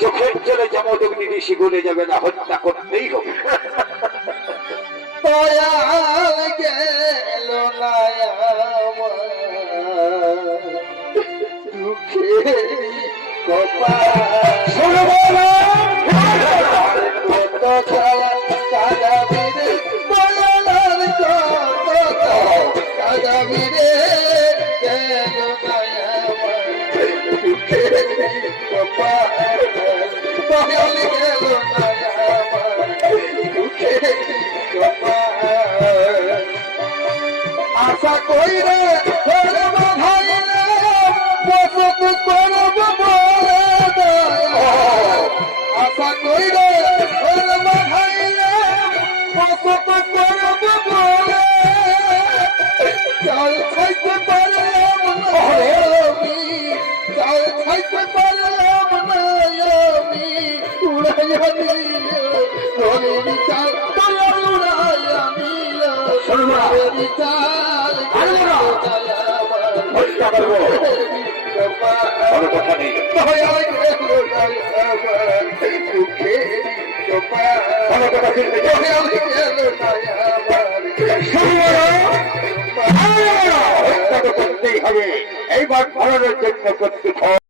চোখের জলে যমদগ্নি ঋষি গলে যাবে না, হত্যা করতেই হবে। দয়াল গেল না দুঃখে আশা কইরে ভাইলে বসত করব বলে আশা কইরে ভাইলে বসত করব বলে চাল খাইতে পারলাম না আমি চাল খাইতে পারলাম না আমি উড়াইয়া দিল ধরে চাল উড়াইয়া দিল চাল কথা নেই, করতেই হবে। এইবার ধরানোর জন্য প্রস্তুত